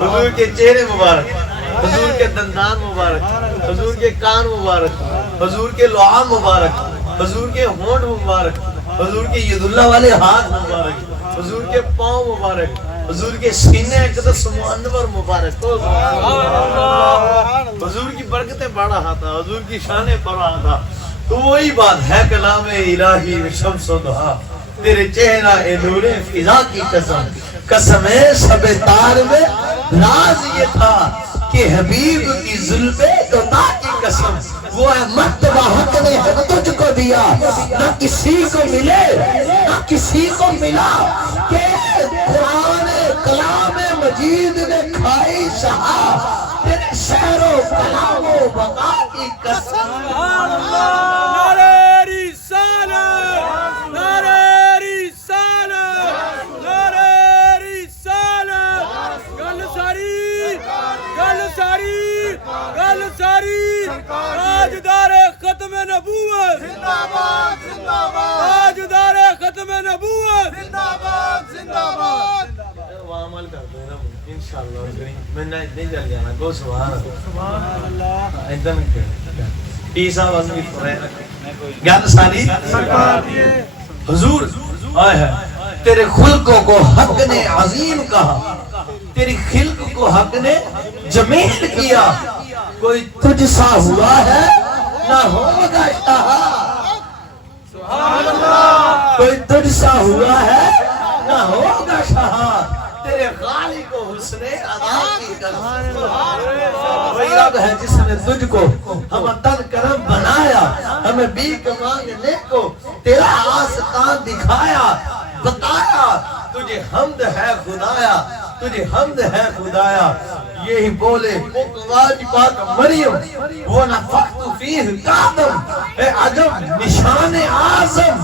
حضور کے چہرے مبارک، حضور کے دندان مبارک، حضور کے کان مبارک، حضور کے لعاب مبارک، حضور کے ہونٹ مبارک، حضور کے ید اللہ والے ہاتھ مبارک، حضور کے پاؤں مبارک، حضور کے سینے اقدس منور مبارک، حضور کی برکتیں بڑھ رہا تھا، حضور کی شانیں پڑھ رہا تھا. تو وہی بات ہے کلام الہی و شمس و ضحیٰ، تیرے چہرہ اے نور فضا کی قسم، قسم شب تار میں راز یہ تھا کہ حبیب کی زلف عطا کی قسم. وہ ہے مرتبہ حق نے ہم تجھ کو دیا، نہ کسی کو ملے نہ کسی کو ملا، کہ قرآن کلام مجید نے کھائی شہا، تیرے شعر و کلام و بقا کی قسم. نعرہ رسالت، نعرہ رسالت، نعرہ رسالت. گل ساری، گل ساری، گل ساری. تاجدار ختم نبوت زندہ باد، زندہ باد. تاجدار ختم نبوت زندہ باد، زندہ باد. وہ عمل کرتے ہیں نا انشاءاللہ. میں نہیں جل جانا گو سبحان اللہ. ادھر عیسیٰ وزن کی فرائن گل ساری حضور آئے ہے. تیرے خلقوں کو حق نے عظیم کہا، تیری خلق کو حق نے جمیل کیا. کوئی تجھ سا ہوا ہے نہ ہوگا شاہ، سبحان اللہ. کوئی تجھ سا ہوا ہے نہ ہوگا شاہ، تیرے خالق کو حسن ادا کی قسم. وہی رب ہے جس نے تجھ کو ہم تن کرم بنایا، ہمیں بھیک مانگنے کو تیرا آستان دکھایا، بتایا تجھے حمد ہے خدایا، تجھے حمد ہے خدایا. یہی بولے واجی پاک مریم، وہ نفخت فیہ قادم، اے عجب نشان اعظم،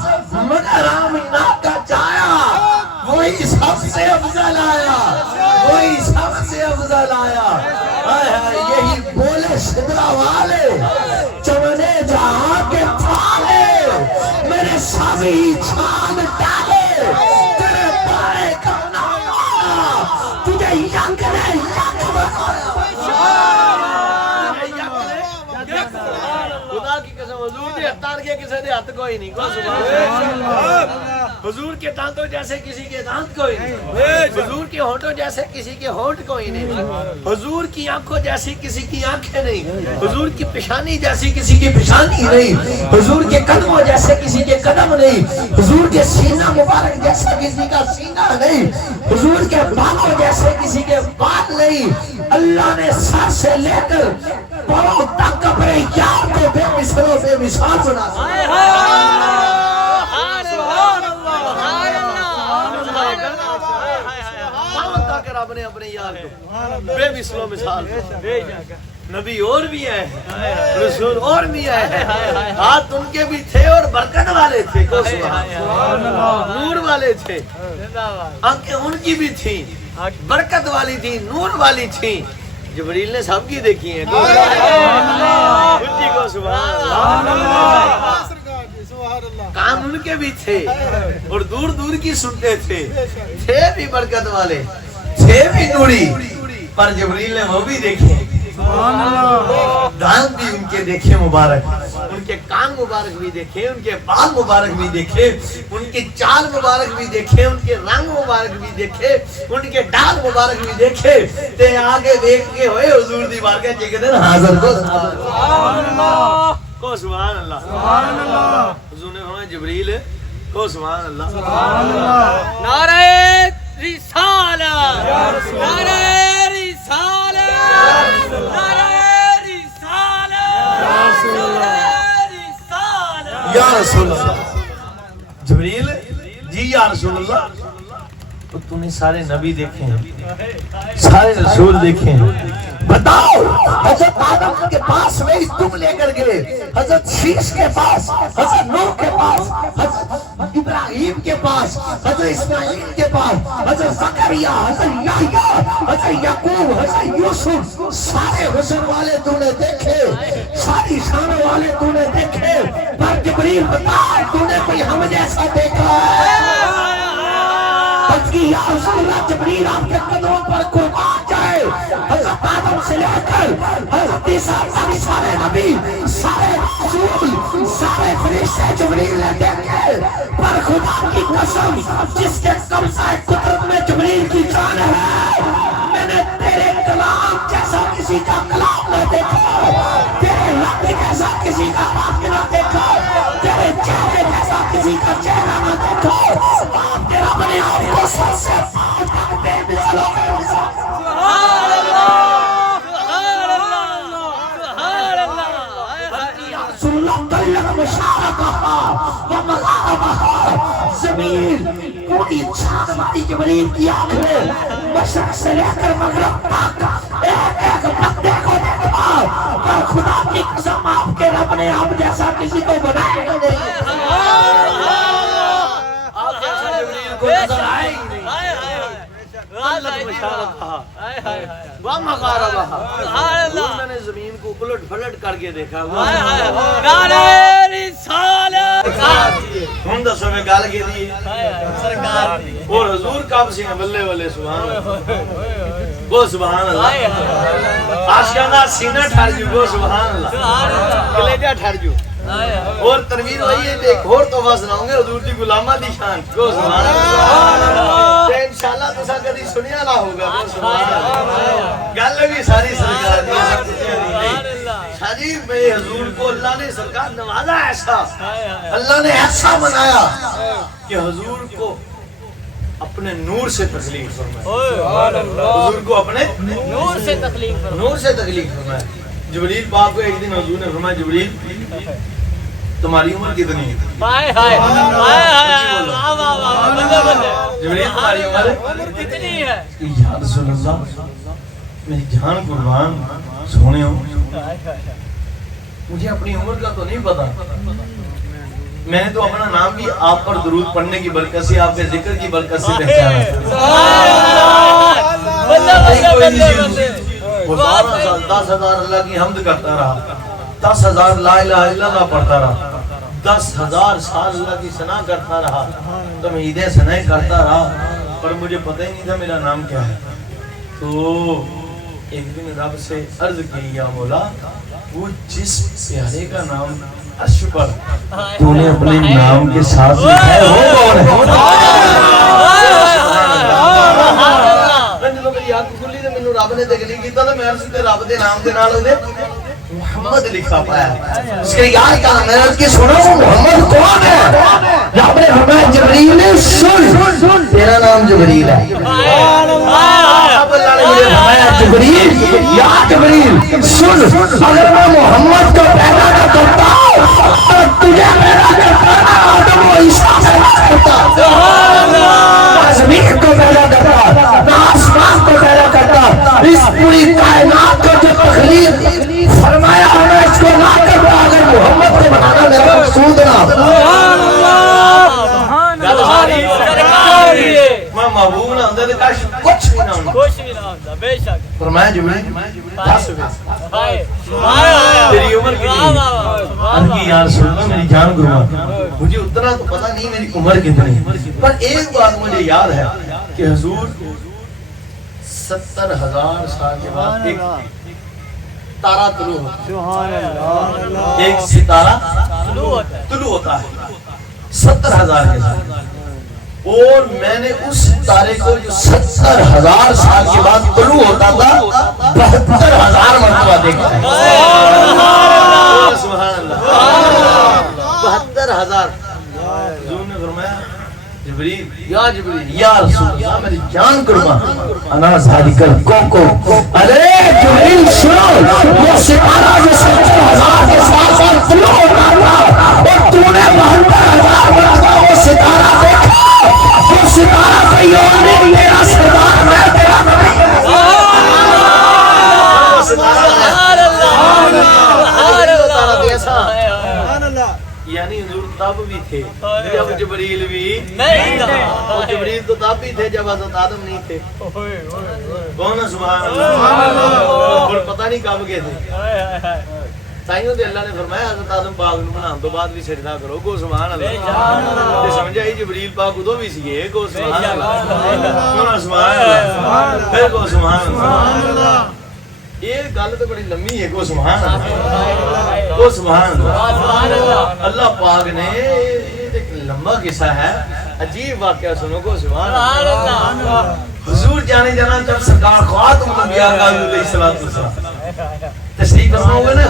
مگر آمینہ کا چایا. وہی سب سے افضل آیا، وہی سب سے افضل آیا. یہی بولے شدرا والے، چمنے جہاں کے پھالے، میرے سبھی چھان ڈالے، تیرے پائے کا نام آیا، تجھے ینگ نے ینگ بنایا. خدا کی قسم حضور نے ہتھار کیا، کسی نے ہاتھ کوئی نہیں. حضور کے دانتوں جیسے کسی کے دانت کوئی نہیں، حضور کے ہونٹوں جیسے کسی کے ہونٹ کوئی نہیں، حضور کی آنکھوں جیسی کسی کی آنکھیں نہیں، حضور کی پیشانی جیسی کسی کی پیشانی نہیں، حضور کے قدموں جیسے کسی کے قدم نہیں، حضور کے سینہ مبارک جیسا کسی کا سینہ نہیں، حضور کے بالوں جیسے کسی کے بال نہیں. اللہ نے سر سے لے کر پاؤں تک اپنے یار کو بے مثل و بے مثال بنا دیا. رب نے اپنے یار کو بے مثل و مثال. نبی اور بھی ہے، رسول اور بھی ہے، ہاتھ ان کے بھی تھے اور برکت والے تھے، نور والے تھے. آنکھیں ان کی بھی تھیں، برکت والی تھی، نور والی تھی. جبریل نے سب کی دیکھی ہیں. کان ان کے بھی تھے اور دور دور کی سنتے تھے بھی برکت والے، تھے بھی نوری. پر جبریل نے وہ بھی دیکھے، دان بھی ان کے دیکھے مبارک، ان کے کان مبارک بھی دیکھے، ان کے بال مبارک بھی دیکھے، ان کی چال مبارک بھی دیکھے، ان کے رنگ مبارک بھی دیکھے، ان کے ڈال مبارک بھی دیکھے. تے آگے دیکھ کے ہوئے حضور دی بارگاہ چکے دن حاضر کو سبحان اللہ کو سبحان اللہ. حضور نے فرمایا جبریل کو سبحان اللہ. نعرہ رسالت، نعرہ رسالت، نعرہ رسالت، یا رسول اللہ. جبریل جی یا رسول اللہ، تو نے سارے نبی دیکھے ہیں، سارے رسول دیکھے ہیں، بتاؤ حضرت آدم کے پاس میری تم لے کر گئے، حضرت شیش کے پاس، حضرت نوح کے پاس، حضرت ابراہیم کے پاس، حضرت اسماعیل کے پاس، حضرت زکریا، حضرت یحییٰ، حضرت یعقوب، حضرت یوسف. سارے حسن والے تو نے دیکھے، ساری شان والے تو نے دیکھے، پر جبریل بتا تو نے کوئی ہم جیسا دیکھا ہے؟ یا رسول اللہ جبریل آپ کے قدموں پر قربان جائے. جبریل نے دیکھے پر خدا کی قسم جس کے قبضہ قدرت میں جبریل کی جان ہے میں نے تیرے کلام جیسا کسی کا کلام نہ دیکھا تیرے رب جیسا کسی کا رب نہ دیکھا تیرے چہرے جیسا کسی کا چہرہ نہ دیکھا آپ کے رب نے آپ کو سر سے پاؤں تک بے مثال سبحان اللہ سبحان اللہ رسول اللہ بلغ مشارقہ ومغاربہ زمین پوری چھان ماری جبریل کی آنکھیں مشرق سے لے کر مغرب تک ایک ایک بندے کو دیکھا اور خدا کی قسم آپ کے رب نے آپ جیسا کسی کو بنائے گا نہیں آپ جیسا جبریل کو نظر آئے ہی نہیں میں نے زمین کو الٹ پلٹ کر کے دیکھا ہم دسو میں گل کی دی اور حضور کب سی بلے بلے سبحان اللہ وہ سبحان اللہ عاشقانہ سینہ ٹھہر جو وہ سبحان اللہ کلیجہ ٹھہر جو اور تنویر وہی ہے ایک اور توفہ سناؤں گے حضور دی غلامہ دی شان کو سبحان اللہ تے انشاءاللہ تساں کدی سنیا نہ ہوگا وہ سبحان اللہ گل بھی ساری سرکار دی سبحان اللہ شاجی میں حضور کو اللہ نے سرکار نوازا ایسا اللہ نے ایسا بنایا کہ حضور کو اپنے نور سے تخلیق فرمایا حضور کو اپنے نور سے تخلیق فرمایا جبریل پاک کو ایک دن حضور نے فرمایا جبریل تمہاری عمر کتنی ہے ہائے ہائے ہائے ہائے واہ واہ واہ بندہ بندہ جبریل تمہاری عمر کتنی ہے یا رسول اللہ میری جان قربان سونے ہو مجھے اپنی عمر کا تو نہیں پتا میں نے تو اپنا نام بھی آپ پر درود پڑھنے کی برکت سے آپ کے ذکر کی برکت سے پہچانا ہے 10,000 اللہ کی حمد کرتا رہا 10,000 لا الہ الا اللہ پڑھتا رہا 10,000 سال اللہ کی ثنا کرتا رہا تمہید ثنا کرتا رہا پر مجھے پتہ ہی نہیں تھا میرا نام کیا ہے تو ایک دن رب سے عرض کی یا مولا وہ جس پیارے کا نام عرش پر تو نے اپنے نام کے ساتھ لکھا ہے وہ کون ہے جب میری آنکھ کھلی تو مینوں رب نے تکلیف کیتا تو میں عرض تے رب دے نام دے نال اودے محمد لکھا پایا اس کے یاد کہا میں نے عرض کی سنو محمد کون ہے رب نے فرمایا جبریل سن تیرا نام جبریل ہے سبحان اللہ اب اللہ نے مجھے فرمایا جبریل یا جبریل سن اگر میں محمد کو پیدا نہ کرتا تو تجھے پیدا کرتا آدم و عیسیٰ پیدا کرتا سبحان اللہ زمین کو پیدا کرتا نہ آسمان کو پیدا کرتا اس پوری کائنات کو جو تخلیق فرمایا ہمیں اس کو نہ کرتا اگر محمد کو بنانا میرا مقصود نہ میں محبوب نہ ہوندے تو کاش کچھ بھی نہ ہوندہ بے شک فرمایا جبریل 10 تیری عمر کتنی ہے یا رسول اللہ میری جان قربان مجھے اتنا تو پتہ نہیں میری عمر کتنی ہے پر ایک بات مجھے یاد ہے کہ حضور 70,000 سال کے بعد ایک تارا طلوع ہوتا ہے ایک ستارہ طلوع ہوتا ہے 70,000 کے ساتھ اور میں نے اس تارے کو جو 70,000 سال کے بعد طلوع ہوتا تھا 72,000 مرتبہ دیکھا ہے سبحان اللہ 72,000 حضور نے فرمایا جبریل یا رسول اللہ میری جان قربان انا ذالکل کوکو ارے جبریل سنو وہ ستارہ جو 70,000 کے ساتھ طلوع ہوتا تھا اور تو نے 72,000 مرتبہ وہ ستارہ دیکھا وہ ستارہ کوئی اور نہیں میرا سردار میں تیرا نبی یعنی حضور تب بھی تھے جب جبریل بھی نہیں تھا جبریل تو تب بھی تھے جب حضرت آدم نہیں تھے کون ہے سبحان اللہ اور پتہ نہیں کب گئے تھے تائیوں تے اللہ نے فرمایا حضرت آدم پاک نو بنان تو بعد بھی سجدہ کرو کو سبحان اللہ تے سمجھائی جبریل پاک ادو بھی سی کو سبحان اللہ کون سبحان اللہ پھر کو سبحان اللہ یہ گل تو بڑی لمبی ہے کو سبحان اللہ کو سبحان اللہ اللہ پاک نے ایک لمبا قصہ ہے عجیب واقعہ سنو کو سبحان اللہ حضور جانے جانا جب سرکار خاتم الانبیاء علیہ الصلوۃ والسلام تشریف فرما ہوئے نا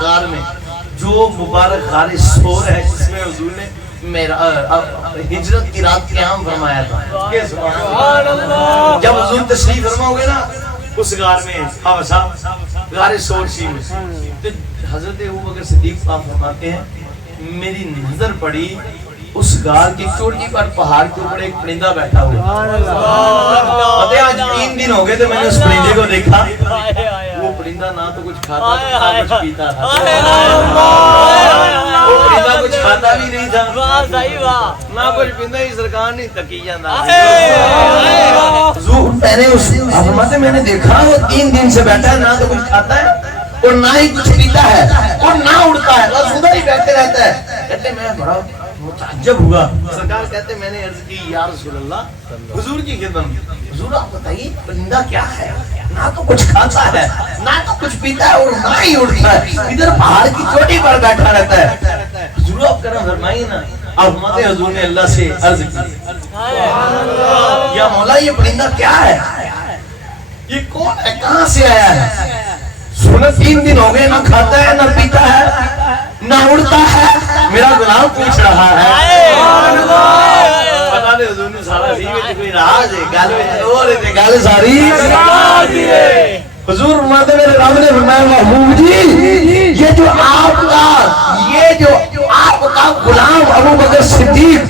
غار میں جو مبارک غار سور ہے جس میں حضور نے ہجرت کی رات قیام فرمایا تھا سبحان اللہ جب حضور تشریف فرما ہوئے نا اس غار میں حبشہ غار سور شی میں تو حضرت ابوبکر صدیق صاحب فرماتے ہیں میری نظر پڑی اس غار کی چوٹی پر پہاڑ کے اوپر ایک پرندہ بیٹھا ہوا پتہ ہے آج 3 دن ہو گئے تو میں نے اس پرندے کو دیکھا وہ پرندہ نہ تو کچھ کھاتا تھا نہ کچھ پیتا تھا وہ پرندہ کچھ کھاتا بھی نہیں تھا نہ کچھ پیتا ہی سرکار نہیں تکی جانا حضور میں نے اس حکمت میں نے دیکھا وہ 3 دن سے بیٹھا ہے نہ تو کچھ کھاتا ہے اور نہ ہی کچھ پیتا ہے اور نہ اڑتا ہے بس ادھر ہی بیٹھے رہتا ہے کہتے میں بڑا متعجب ہوا سرکار کہتے میں نے عرض کی یا رسول اللہ حضور کی خدمت میں حضور آپ بتائیے پرندہ کیا ہے نہ تو کچھ کھاتا ہے نہ تو کچھ پیتا ہے اور نہ ہی اڑتا ہے ادھر پہاڑ کی چوٹی پر بیٹھا رہتا ہے حضور آپ کرم فرمائیے نا اب حضور نے اللہ سے عرض کی یا مولا یہ پرندہ کیا ہے یہ کون ہے کہاں سے آیا ہے سنو 3 دن ہو گئے نہ کھاتا ہے نہ پیتا ہے نہ اڑتا ہے میرا گناہ پوچھ رہا ہے پتہ نہیں حضور نے سارا سی وچ کوئی راز ہے گل وچ اور تے گل ساری حضور فرماتے میرے رب نے فرمایا محبوب جی یہ جو آپ کا غلام ابوبکر صدیق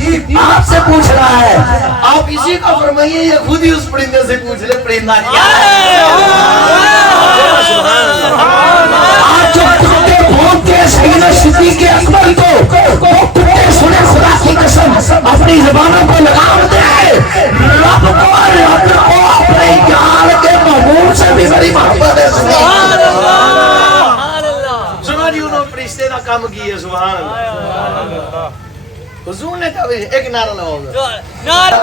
آپ سے پوچھ رہا ہے آپ اسی کو فرمائیے یا خود ہی اس پرندے سے پوچھ لے پرندہ کیا ہے آج جو کتے بھونکتے ہیں سیدنا صدیق اکبر کو کتے سنے خدا کی قسم اپنی زبانوں کو لگام دے رب کو اپنے یار کے محبوب سے بھی بڑی محبت ہے سبحان اللہ سنو جی انہوں فرشتے کا کام کی ہے سبحان اللہ حضور نے کہا ایک نعرہ لگاؤ نعرہ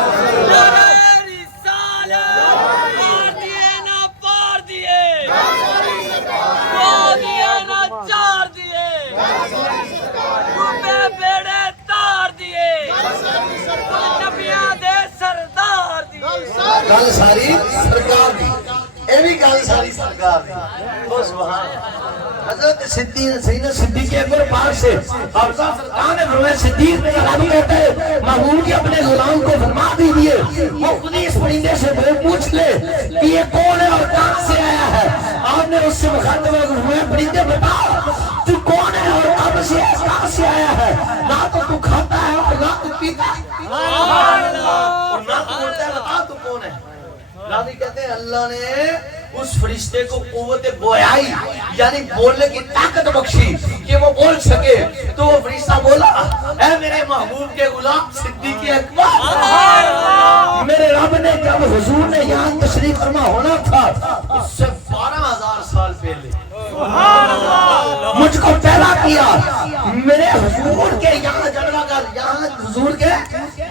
گل ساری سرکار دی اے بھی گل ساری سرکار دی او سبحان حضرت سیدنا صدیق اکبر پاک سے حافظہ سرکار نے فرمایا صدیق نے رب کہتا ہے محبوب کی اپنے غلام کو فرما دیجئے وہ خود ہی اس پرندے سے پوچھ لے کہ یہ کون ہے اور کہاں سے آیا ہے آپ نے اس سے مخاطب فرمایا پرندے بتا تو کون ہے اور کب سے کہاں سے آیا ہے نہ تو کھاتا ہے اور نہ تو پیتا سبحان اللہ اور نہ تو بولتا ہے بتا تو کون ہے راوی کہتے ہیں اللہ نے اس فرشتے کو قوت گویائی یعنی بولنے کی طاقت بخشی کہ وہ بول سکے تو وہ فرشتہ بولا اے میرے محبوب کے غلام صدیق اکبر میرے رب نے جب حضور نے یہاں تشریف فرما ہونا تھا اس سے 12,000 سال پہلے مجھ کو پیدا کیا میرے حضور کے یہاں جلوہ گر یہاں حضور کے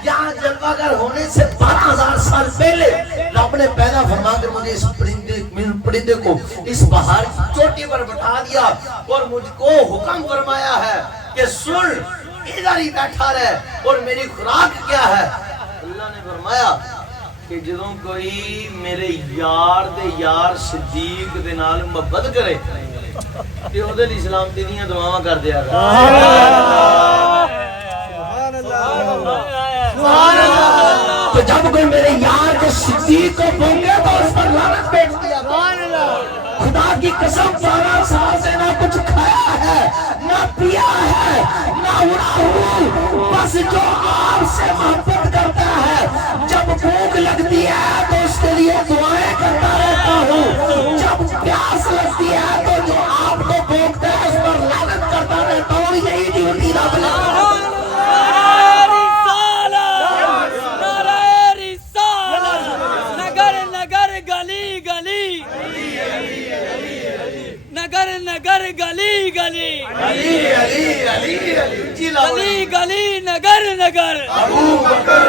یہاں جلوہ گر ہونے سے 12,000 سال پہلے رب نے پیدا فرما کر مجھے اس پرندے کو اس پہاڑ کی چوٹی پر بٹھا دیا اور مجھ کو حکم فرمایا ہے کہ سن ادھر ہی بیٹھا رہے اور میری خوراک کیا ہے اللہ نے فرمایا کہ جدوں کوئی میرے یار دے یار صدیق دے نال محبت کرے تے او دے اسلام تے دیاں دعاواں کر دیا سبحان اللہ تو جب کوئی میرے یار کے صدیق کو بھونگے تو اس پر لعنت بھیج دیا خدا کی قسم 12 سال سے نہ کچھ کھایا ہے نہ پیا ہے نہ اڑا ہوں بس جو آپ سے محبت کرتا ہے جب بھوک لگتی ہے تو اس کے لیے دعائیں کرتا رہتا ہوں جب پیاس لگتی ہے تو جو آپ کو بھوکتا ہے اس پر لعنت کرتا رہتا ہوں یہی ڈیوٹی رب نے نگر گلی گلی علی علی علی گلی گلی نگر نگر ابو بکر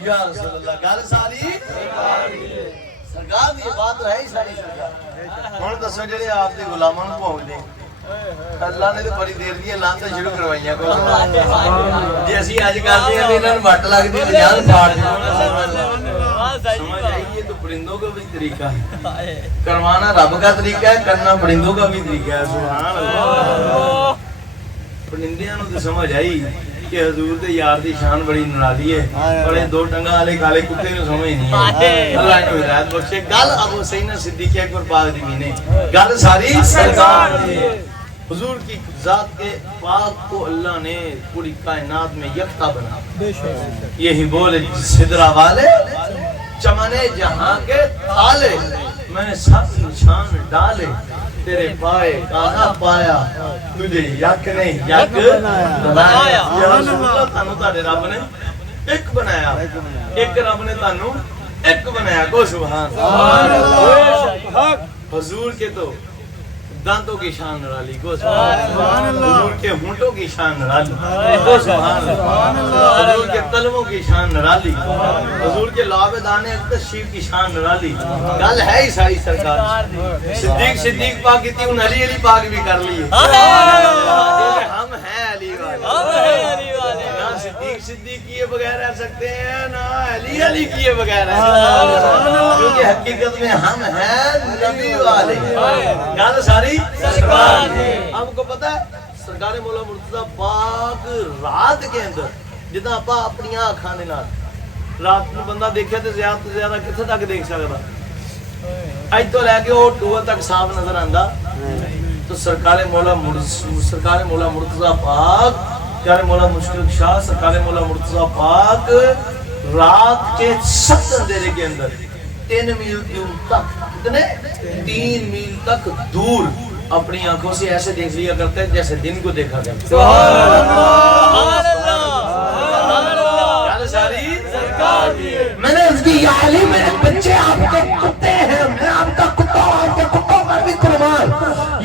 یا رسول اللہ گل ساری سرکار دی بات ہے ہی ساری سرکار ہن دسو جڑے آپ دے غلاماں نوں بھول دے اللہ نے تو بڑی دیر دی لانت شروع کروائیاں کو جی اسی اج کردے ہیں انہاں نوں وٹ لگدی تے جان پھاڑ دے سمجھ آئی یہ تو پرندوں کا بھی طریقہ ہے کروانا رب کا طریقہ ہے کرنا پرندوں کا بھی طریقہ ہے سبحان اللہ پرندیاں نوں تے سمجھ آئی کہ حضور دے یار دی شان بڑی نرالی ہے بڑے دو ٹنگا والے کالے کتے نوں سمجھ نہیں ہے اللہ نے ہدایت بخشے گل ابو سیدنا صدیق اکبر پاک دی نے گل ساری سرکار دی حضور کی ذات کے پاک کو اللہ نے پوری کائنات میں یکتا بنا یہی بولے سدرا والے چمنے جہاں کے تالے میں نے سب نشان ڈالے تیرے پائے کہاں پایا تجھے یک نہیں یک بنایا یا رسول اللہ تانوں تاڑے رب نے ایک بنایا ایک رب نے تانوں ایک بنایا کو سبحان اللہ حضور کے تو دانتوں کی شان نرالی کو سبحان اللہ حضور کے ہونٹوں کی شان نرالی کو سبحان اللہ حضور کے قلموں کی شان نرالی حضور کے لعاب دانے تشریف کی شان نرالی گل ہے ہی ساری سرکار صدیق پاک کہتی ہوں علی پاک بھی کر لیے ہم ہیں علی والے نہ صدیق کیے بغیر رہ سکتے ہیں نہ علی کیے بغیر رہ سکتے ہیں کیونکہ حقیقت میں ہم ہیں نبی والے گل ساری آپ کو پتا ہے سرکار مولا مرتضی پاک رات کے اندر جتنا آپ اپنی آنکھاں دے نال رات کو بندہ دیکھے تو زیادہ سے زیادہ کتنے تک دیکھ سکتا اج تو لے کے وہ ٹوئر تک صاف نظر آندا تو سرکار مولا مرتضی پاک سرکار مولا مشکل شاہ سرکار مولا مرتضی پاک رات کے 7 اندھیرے کے اندر 3 میل دور تک کتنے 3 میل تک دور اپنی آنکھوں سے ایسے دیکھ لیا کرتے ہیں جیسے دن کو دیکھا کرتے ہیں میں نے اس کی یا علی میرے بچے آپ کے کتے ہیں میں آپ کا کتا ہوں آپ کے کتوں پر بھی قربان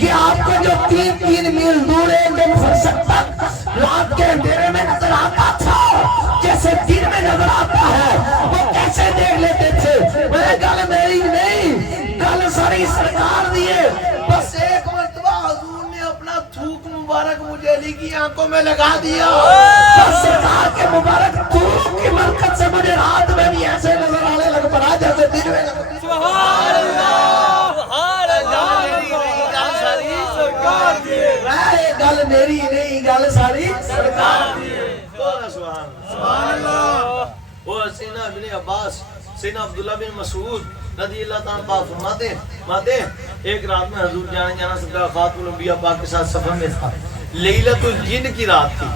یہ آپ کو جو 3 میل دور ہے دن فرصت تک رات کے اندھیرے میں نظر آتا تھا جیسے دن میں نظر آتا ہے وہ کیسے دیکھ لیتے تھے میں گل میری نہیں گل ساری سرکار دیئے بس ایک مرتبہ حضور نے اپنا تھوک مبارک مجھے علی کی آنکھوں میں لگا دیا بس سرکار کے مبارک تھوک کی برکت سے مجھے رات میں بھی ایسے نظر آنے لگ پڑا جیسے دن میں لگ پڑا سبحان اللہ گل میری نہیں گل ساری سرکار دی سبحان اللہ وہ سیدنا ابن عباس سیدنا عبداللہ بن مسعود رضی اللہ تعالیٰ پاک فرماتے ہیں ایک رات میں حضور جانا سرکار خاتم الانبیاء پاک کے ساتھ سفر میں تھا لیلۃ الجن کی رات تھی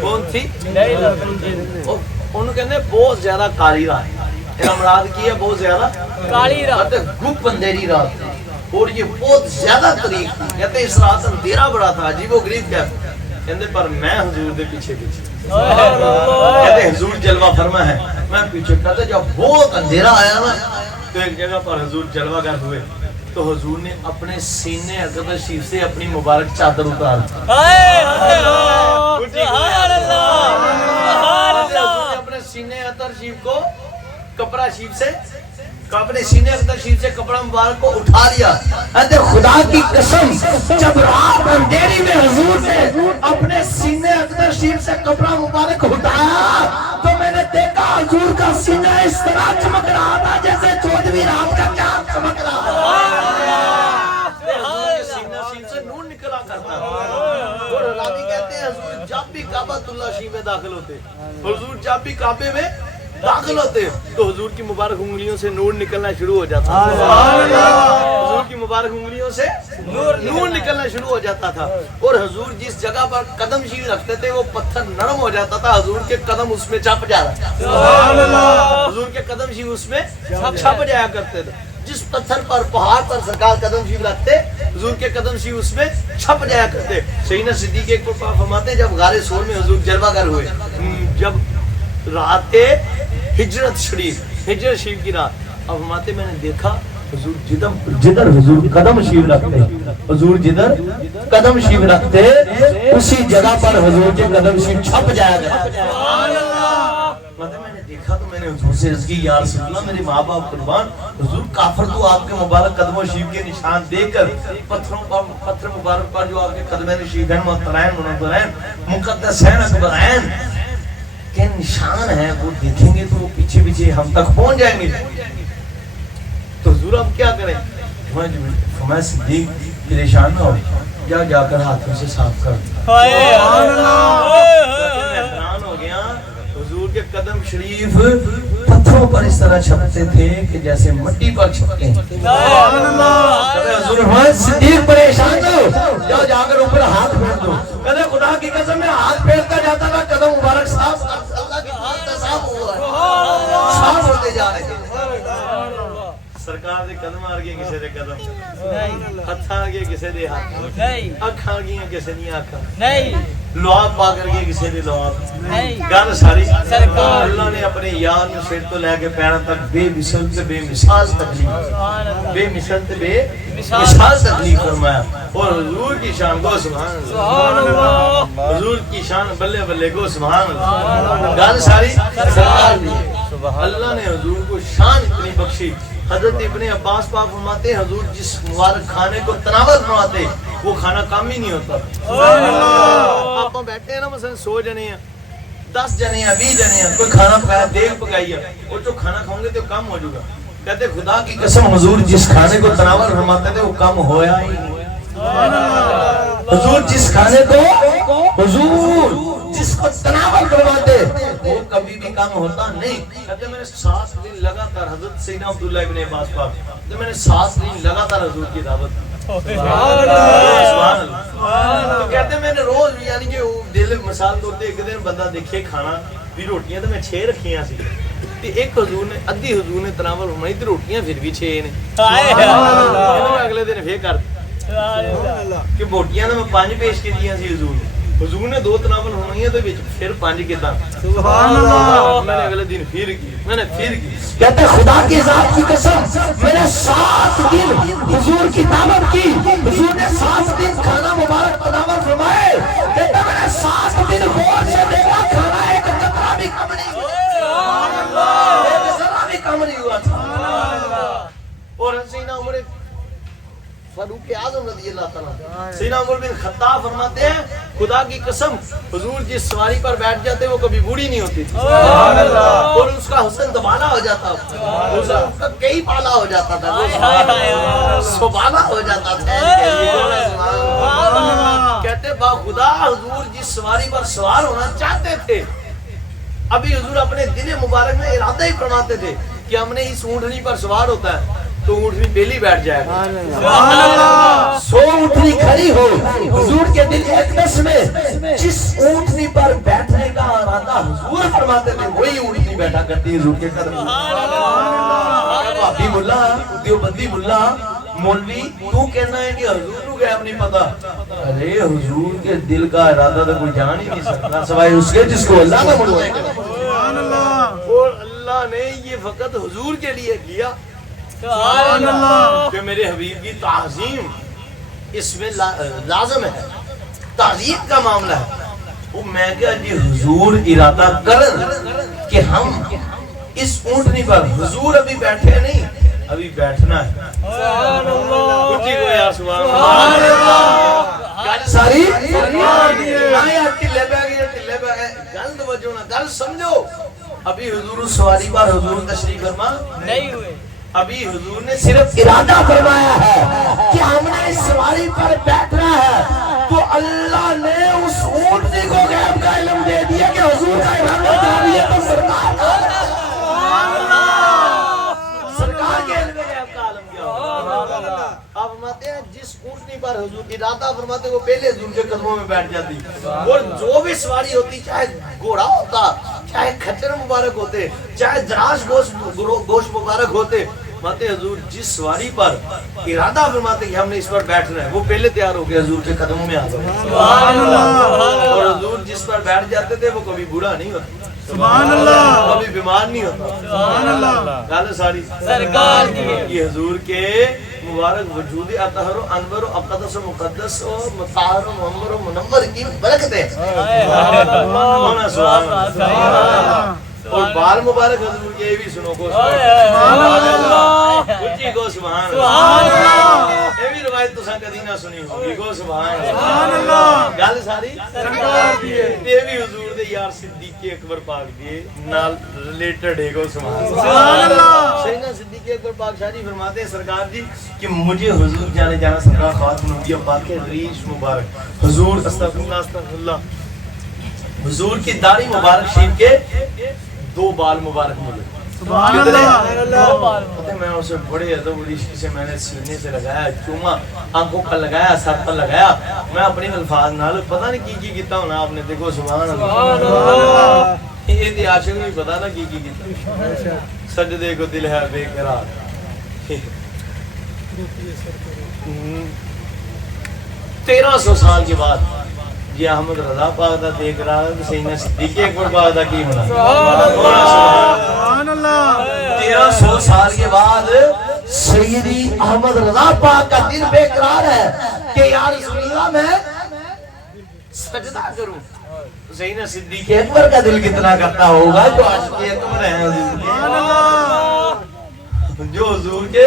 کون تھی لیلۃ الجن انہوں کہنے بہت زیادہ کالی رات مراد کی ہے بہت زیادہ کالی رات گپ اندھیری رات تھی اور یہ بہت زیادہ طریق تھی کہتے ہیں اس رات اندھیرا بڑا تھا عجیب و غریب کہتے پر میں حضور دے پیچھے کہتے حضور جلوہ فرما ہے میں پیچھے کہتے جب بہت اندھیرا آیا نا تو ایک جگہ پر حضور جلوہ گر ہوئے تو حضور نے اپنے سینے اقدس شریف سے اپنی مبارک چادر اتار اپنے سینے اقدس شریف کو کپڑا شریف سے اپنے سینے اقدس شریف سے کپڑا مبارک کو اٹھا لیا خدا کی قسم جب رات اندھیری میں حضور نے اپنے سینے اقدس شریف سے کپڑا مبارک اٹھایا تو میں نے دیکھا حضور کا سینہ اس طرح چمک رہا تھا جیسے 14ویں رات کا چاند چمک رہا تھا سینہ شریف سے نور نکلا کرتا اور راوی کہتے ہیں حضور جب بھی کعبۃ اللہ شریف میں داخل ہوتے حضور جب بھی کعبے میں داخل ہوتے تو حضور کی مبارک انگلیوں سے نور نکلنا شروع ہو جاتا تھا حضور کی مبارک انگلیوں سے نور نکلنا شروع ہو جاتا تھا اور حضور جس جگہ پر قدم شریف رکھتے تھے وہ پتھر نرم ہو جاتا تھا حضور کے قدم اس میں چھپ جاتا تھا حضور کے قدم شریف اس میں چھپ جایا کرتے تھے جس پتھر پر پہاڑ پر سرکار قدم شریف رکھتے حضور کے قدم شریف اس میں چھپ جایا کرتے سیدنا صدیق اکبر پاک فرماتے ہیں جب غار ثور میں حضور جلوہ گر ہوئے جب رات ہجرت شریف کی رات. اب فرماتے میں نے دیکھا حضور جدھر حضور قدم شریف رکھتے، حضور جدھر قدم شریف رکھتے اسی جگہ پر حضور کے قدم شریف چھپ جایا گیا. میں نے دیکھا تو میں نے حضور سے عرض کی یا رسول اللہ میرے ماں باپ قربان، حضور کافر تو آپ کے مبارک قدموں شریف کے نشان دے کر پتھر مبارک پر جو آپ کے قدمیں شریف ہیں محترین منورین مقدسین اکبرین کے نشان ہیں وہ دیکھیں گے تو وہ پیچھے پیچھے ہم تک پہنچ جائیں گے. تو حضور آپ کیا کریں؟ فرمایا صدیق پریشان نہ ہو، جا کر ہاتھوں سے صاف کر. حیران ہو گیا حضور کے قدم شریف پتھروں پر اس طرح چھپتے تھے کہ جیسے مٹی پر چھپتے ہیں. حضور فرمایا صدیق پریشان نہ ہو، جا کر اوپر ہاتھ پھیر دو. کہتے خدا کی قسم میں ہاتھ پھیرتا جاتا تھا قدم مبارک صاف ہوتے جا رہے تھے. سرکار دے قدم آ گئے کسے دے قدم، ہاتھ آ گئے کسے دے ہاتھ، اکھ آ گئی کسے دی اکھ، لعاب پا کر گئے کسے دے لعاب. گل ساری اللہ نے اپنے یار نو سر تو لے کے پیروں تک بے مثل تے بے مثال تکلیف فرمایا. اور حضور کی شان گو سبحان اللہ، حضور کی شان بلے بلے گو سبحان اللہ. گل ساری اللہ نے حضور کو شان اتنی بخشی. حضرت ابن عباس پاک فرماتے ہیں حضور جس مبارک کھانے کو تناول فرماتے وہ کھانا کم ہی نہیں ہوتا. آپ بیٹھے ہیں نا مثلا 100 جنے ہیں 10 جنے ہیں 20 جنے ہیں کوئی کھانا پکایا دیگ پکائی ہے اور جو کھانا کھاؤں گے تو کم ہو جائے گا. کہتے خدا کی قسم حضور جس کھانے کو تناول فرماتے تھے وہ کم ہویا ہی نہیں. حضور جس کھانے کو حضور جس کو تناول فرماتے وہ کبھی بھی کم ہوتا نہیں. کہتے میں نے 7 دن لگاتار حضرت سیدنا عبداللہ ابن عباس پاک تو میں نے 7 دن لگاتار حضور کی دعوت سبحان اللہ. تو کہتے میں نے روز یعنی کہ دل مثال طور پہ ایک دن بندہ دیکھے کھانا بھی روٹیاں تو میں 6 رکھیاں سی ایک حضور نے ادھی حضور نے تناول فرمائی تے روٹیاں پھر بھی 6 نے. اگلے دن پھر کر کہ بوٹیاں تو میں 5 پیش کی دیاں سی حضور نے 2 تناول فرمائیاں تو پھر 5 کیتا. سبحان اللہ. میں نے اگلے دن پھر کی کہتے خدا کی ذات کی قسم میں نے 7 دن حضور کی دعوت کی. حضور نے 7 دن کھانا مبارک تناول فرمائے. کہتے میں نے 7 دن غور سے دیکھا کھانا ایک قطرہ بھی کم نہیں ہوا. ایک ذرہ بھی کم نہیں ہوا تھا. اور سیدنا عمر فاروق اعظم رضی اللہ تعالیٰ سیدنا عمر بن خطاب فرماتے ہیں خدا کی قسم حضور جس سواری پر بیٹھ جاتے وہ کبھی بوڑھی نہیں ہوتی تھی اور اس کا حسن دبالا ہو جاتا اس کا کئی پالا ہو جاتا تھا سبالا ہو جاتا تھا. کہتے با خدا حضور جس سواری پر سوار ہونا چاہتے تھے ابھی حضور اپنے دل مبارک میں ارادہ ہی فرماتے تھے کہ ہم نے اس اونٹنی پر سوار ہوتا ہے تو اونٹنی بیلی بیٹھ جائے گا. 100 اونٹنی کھڑی ہو حضور کے دل اقدس میں جس اونٹنی پر بیٹھنے کا ارادہ حضور فرماتے تھے وہی اونٹنی بیٹھا کرتی حضور کے قدم. بھابی ملا دیوبندی ملا مولوی تو کہنا ہے کہ حضور کو غیب نہیں پتا. ارے حضور کے دل کا ارادہ تو کوئی جان ہی نہیں سکتا سوائے اس کے جس کو اللہ کا منوائے. اور اللہ نے یہ فقط حضور کے لیے کیا کہ میرے حبیب کی تعظیم اس میں لازم ہے. تعظیم کا معاملہ ہے. وہ میں کیا جی حضور ارادہ کرن کہ ہم اس اونٹنی پر حضور ابھی بیٹھے نہیں ابھی بیٹھنا ہے. سبحان اللہ. اٹھی کو یا سبحان اللہ. گل ساری آیا ٹلے پہ گئی گل توجہ نہ گل سمجھو. ابھی حضور سواری پر حضور تشریف فرما نہیں ہوئے. ابھی حضور نے صرف ارادہ فرمایا ہے کہ ہم نے اس سواری پر بیٹھنا ہے تو اللہ نے اس اونٹنی کو غیب کا علم دے دیا کہ حضور کا ارادہ جاری ہے تو سرکار کے علم غیب کا عالم کیا ہوگا. آپ فرماتے ہیں جس اونٹنی پر حضور ارادہ فرماتے وہ پہلے حضور کے قدموں میں بیٹھ جاتی اور جو بھی سواری ہوتی چاہے گھوڑا ہوتا چاہے کھچر مبارک ہوتے چاہے دراز گوشت مبارک ہوتے فرماتے حضور جس سواری پر ارادہ فرماتے کہ ہم نے اس پر بیٹھنا ہے وہ پہلے تیار ہو کے حضور کے قدموں میں آ گئے. سبحان اللہ. اور حضور جس پر بیٹھ جاتے تھے وہ کبھی بوڑھا نہیں ہوتا. سبحان اللہ. بیمار نہیں ہوتا. سبحان اللہ. گل ساری سرکار کی یہ حضور کے مبارک وجود اطہر و انور و اقدس و مقدس و مطہر و منور و منور کی برکت ہے. ہونا سبحان اللہ. اور بال مبارک حضور کے بھی سنو کو سبحان اللہ. اچھی کو سبحان سبحان اللہ. یہ بھی روایت تو کدی نہ سنی ہوگی کو سبحان سبحان اللہ. گل ساری سرکار دی ہے. یہ بھی حضور دے یار صدیق اکبر پاک دی نال ریلیٹڈ ہے کو سبحان سبحان اللہ. سیدنا صدیق اکبر پاک شاہ جی فرماتے ہیں سرکار جی کہ مجھے حضور جانے جانا سرکار خاتم الانبیاء پاک کے ریش مبارک حضور استغفر اللہ حضور کی داڑھی مبارک شریف کے 2 بال مبارک ملے. سبحان اللہ. پتہ میں اسے بڑے ادب اور عشق سے میں نے سینے سے لگایا چوما آنکھوں پر لگایا سر پر لگایا میں اپنے الفاظ نال پتہ نہیں کی کیتا ہونا آپ نے دیکھو سبحان اللہ. یہ دی عاشق نہیں پتہ نا کی کیتا سجدے کو دل ہے بے قرار. 1300 سال کے بعد یہ احمد رضا پاک دا دیکھ رہا ہے سیدنا صدیق اکبر پاک دا کی ہونا. سبحان اللہ. 1300 سال کے بعد سیدی احمد رضا پاک کا دل بے قرار ہے کہ یا رسول اللہ میں سجدہ کروں. سیدنا صدیق اکبر کا دل کتنا کرتا ہوگا جو عاشق اکبر ہیں جو حضور کے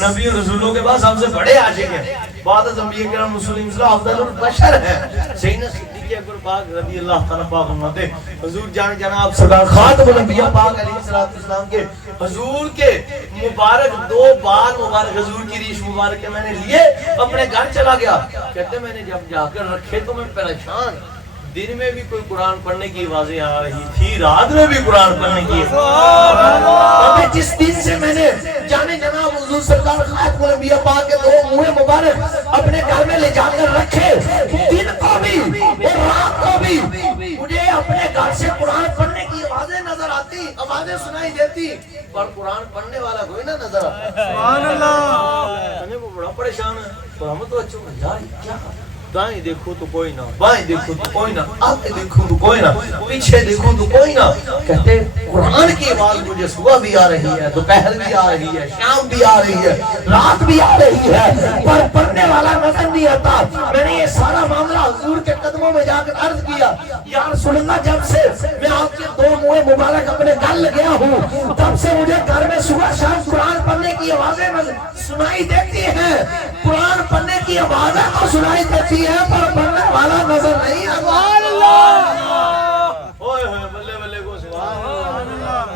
نبی اور رسولوں کے بعد سب سے بڑے عاشق ہیں. بعد از انبیاء کرام مسلم صلی افضل البشر ہیں سیدنا صدیق اکبر پاک رضی اللہ تعالیٰ پاک فرماتے حضور جناب سرکار خاتم الانبیاء پاک علیہ السلام کے حضور کے مبارک 2 بال مبارک حضور کی ریش مبارک کے میں نے لیے اپنے گھر چلا گیا. کہتے میں نے جب جا کر رکھے تو میں پریشان. دن میں بھی کوئی قرآن پڑھنے کی آوازیں آ رہی تھی رات میں بھی قرآن پڑھنے کی. جس دن سے میں نے جانے جناب حضور سرکار خاتم الانبیاء پاک کے 2 منہ مبارک اپنے گھر میں لے جا کر رکھے دن کو بھی اور رات کو بھی مجھے اپنے گھر سے قرآن پڑھنے کی آوازیں نظر آتی آوازیں سنائی دیتی پر قرآن پڑھنے والا کوئی نہ نظر آتا. سبحان اللہ. میں وہ بڑا پریشان ہے پر ہم تو اچھا یار کیا دائیں دیکھو تو کوئی نہ بائیں دیکھو تو کوئی نہ آگے دیکھو تو کوئی نہ پیچھے دیکھو تو کوئی نہ. کہتے قرآن کی آواز مجھے صبح بھی آ رہی ہے دوپہر بھی آ رہی ہے شام بھی آ رہی ہے رات بھی آ رہی ہے پر پڑھنے والا نظر نہیں آتا. میں نے یہ سارا معاملہ حضور کے قدموں میں جا کر عرض کیا یا رسول اللہ جب سے میں آپ کے 2 منہ مبارک اپنے گھر لگیا ہوں تب سے مجھے گھر میں صبح شام قرآن پڑھنے کی آوازیں سنائی دیتی ہیں. قرآن پڑھنے کی آوازیں تو سنائی دیتی ہے پر پڑھنے والا نظر نہیں آتا.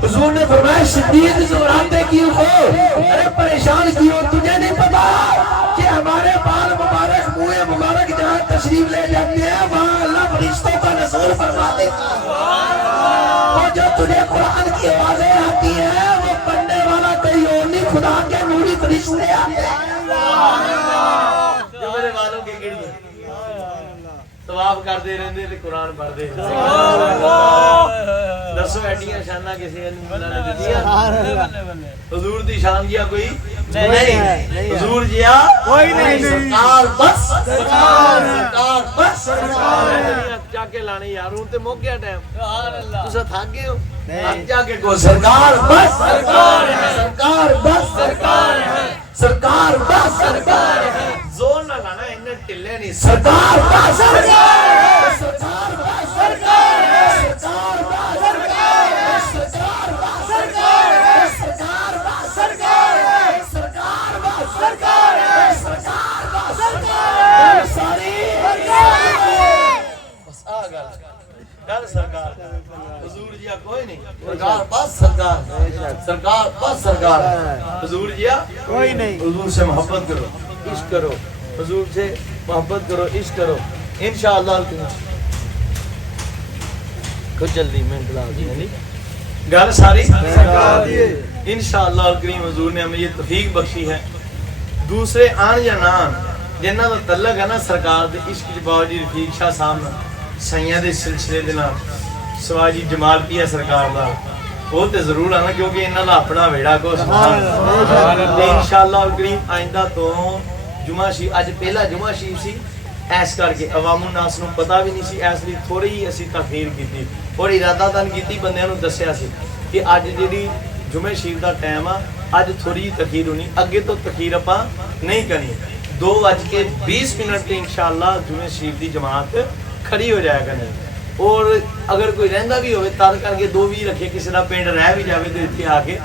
حضور نے فرمایا صدیق زوراتے کیوں ہو ارے پریشان کیوں تجھے نہیں پتا کہ ہمارے بال مبارک منہ مبارک جہاں تشریف لے جاتے ہیں وہاں اللہ فرشتوں کا نزول فرما دیتا ہے. اور جو تجھے قرآن کی آوازیں آتی ہیں وہ پڑھنے والا کوئی اور نہیں خدا کے نوری فرشتے آتے ہیں جو میرے والوں کے گرد طواف کرتے رہتے تھے قرآن پڑھتے دسو ایڈیاں شانہ کسی اللہ نے دیتی حضور دی شان کیا کوئی نہیں حضور جیا کوئی نہیں. سرکار بس سرکار بس چا کے لانے یار ہوں تے موک گیا ٹائم تسا تھک گئے ہو جا کے کو سرکار بس سرکار بس سرکار بس زور نہ لانا انہیں ٹلے نہیں سرکار بس سرکار حضور جیا کوئی نہیں سرکار بس سرکار حضور جیا کوئی نہیں. حضور سے محبت کرو عشق کرو حضور سے محبت کرو عشق کرو انشاءاللہ کچھ جلدی میں انتظار دی گھر ساری انشاءاللہ الکریم حضور نے ہمیں یہ توفیق بخشی ہے. دوسرے آن یا نہ آن جنہ کا تعلق ہے نا سرکار دے عشق دی بابا جی رفیق شاہ صاحب سیاں دے سلسلے دے نال سواجی جمال پیا سرکار دا وہ تے ضرور آنا کیونکہ انہاں دا اپنا ویڑا کو سبحان اللہ. انشاءاللہ الکریم آئندہ تو جمعہ شریف اج پہلا جمعہ شریف سی ایس کر کے عوام الناس نو پتہ بھی نہیں سی، اس لیے تھوڑی اسی تاخیر کیتی اور ارادہ تن کیتی، بندیاں نو دسیا سی کہ اج جیڑی جمعہ شریف دا ٹائم آ اج تھوڑی جی تاخیر ہونی، اگے تو تاخیر اپاں نہیں کرنی، 2:20 تے انشاءاللہ جمعہ شریف دی جماعت کھڑی ہو جایا کرنی، اور اگر کوئی رہندا بھی ہوئے تد کر کے 2:20 رکھے، کسی دا پنڈ رہ بھی جاوے تو اتنے آ کے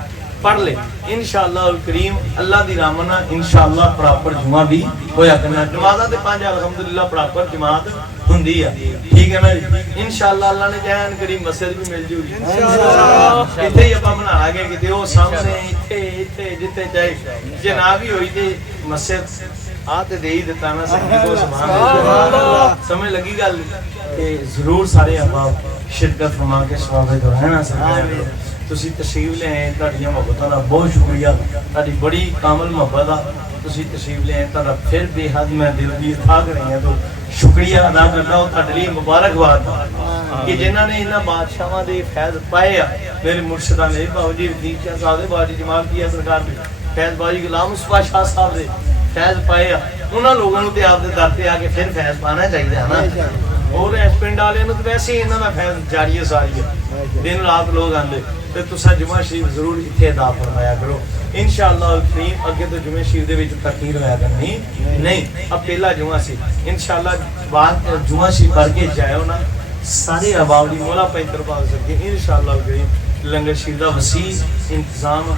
پڑھ لے انشاءاللہ الکریم، اللہ دی رحمت نال انشاءاللہ پراپر جمعہ بھی ہویا کرنا، نمازاں تے 5 الحمدللہ پراپر جماعت ہوندی ہے، ٹھیک ہے نا جی، انشاءاللہ اللہ نے چاہیا کریم مسجد بھی مل جائے گی انشاءاللہ، ایتھے ہی اپاں بنا گے کہ او سامنے ایتھے جتے چاہے جے نہ بھی ہوئی تے مسجد آتے دے ہی دیتا نا سکتی کو سبحان اللہ، سمجھ لگی گل کہ ضرور سارے احباب شرکت فرما کے ثواب دعائیں سکتے تسی تشریف لے آئے، تہاڈیاں محبتاں دا بہت شکریہ، تہاڈی بڑی کامل محبت آ، تسی تشریف لے آئے، تہاڈا پھر بے حد میں دل دی تھاک رہی ہیں تو شکریہ ادا کرنا ہوں، تہاڈے لیے مبارکباد کہ جنہاں نے انہاں بادشاہاں دے فیض پائے آ، میرے مرشداں نے بابا جی رفیق شاہ صاحب دے، باجی جمال کیا سرکار دے فیض، باجی غلام مصطفیٰ شاہ صاحب دے فیض پائے آ، انہاں لوگوں نے تے آپ دے در تے آ کے پھر فیض پانا چاہیے نا، اور اس پنڈ والے نوں تے ویسے ہی انہاں دا فیض جاری ہے ساری ہے، دن رات لوگ آندے تے تساں جمعہ شریف ضرور اتنے ادا فرمایا کرو انشاءاللہ الکریم، اگے تو جمعہ شریف دے وچ تاخیر ہویا کرنی نہیں، اب پہلا جمعہ سی انشاءاللہ بعد جمعہ شریف پڑھ کے جائیو نا، سارے احباب دی مولا پینتر پا سکے انشاءاللہ الکریم، لنگر شریف دا وسیع انتظام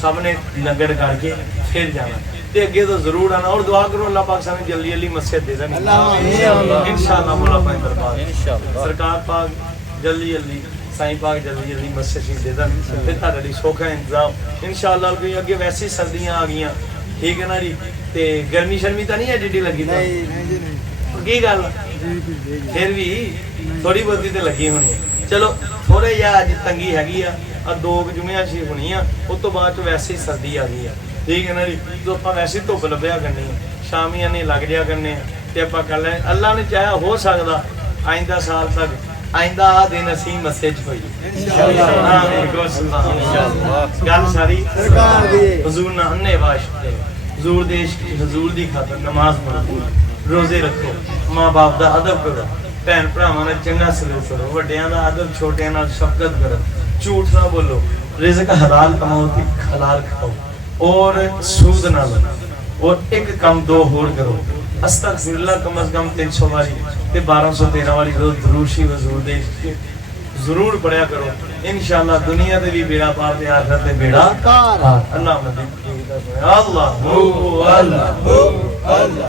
سب نے لنگر کر کے پھر جانا تے اگے تو ضرور آنا، اور دعا کرو اللہ پاک سانو جلدی جلدی مسجد دے دین انشاءاللہ مولا پینتر پاک سرکار پاک جلدی جلدی سائیں پاک جلدی جلدی مسجد شریف دے دن پھر تہاڈے لئی سوکھا انتظام انشاءاللہ کوئی اگے ویسی سردیاں آ گئیاں، ٹھیک ہے نا جی، تے گرمی شرمی تا نہیں ہے جڈی لگی کی گل پھر بھی تھوڑی بہتی تے لگی ہونی ہے، چلو تھوڑے جہا اج تنگی ہیگی آ، 2 جمعہ شریف ہونی آ، اس تو بعد ویسے ہی سردی آ گئی ہے، ٹھیک ہے نا جی، تو اپاں ویسے ہی دھوپ لبیا کرنی ہے، شامیاں نہیں لگ جیا کرنے تے اپاں کر لیں، اللہ نے چاہیا ہو سکدا آئندہ سال تک آئندہ دن اسی مسجد ہوئی گل ساری حضور نہ انے واسطے، حضور دیش حضور دی خاطر نماز پڑھو، روزے رکھو، ماں باپ دا ادب کرو، بہن بھراواں نال چنگا سلوک کرو، وڈیاں دا ادب، چھوٹیاں نال شفقت کرو، جھوٹ نہ بولو، رزق حلال کماؤ تے حلال کھاؤ، اور سود نہ لو، اور ایک کم 2 ہور کرو، استغفر اللہ کم از کم 300 والی تے 1213 والی روز درود شریف حضور دے ضرور پڑھیا کرو انشاءاللہ، دنیا تے بھی بیڑا پار تے آخرت تے بیڑا پار، اللہ مدد اللہ اللہ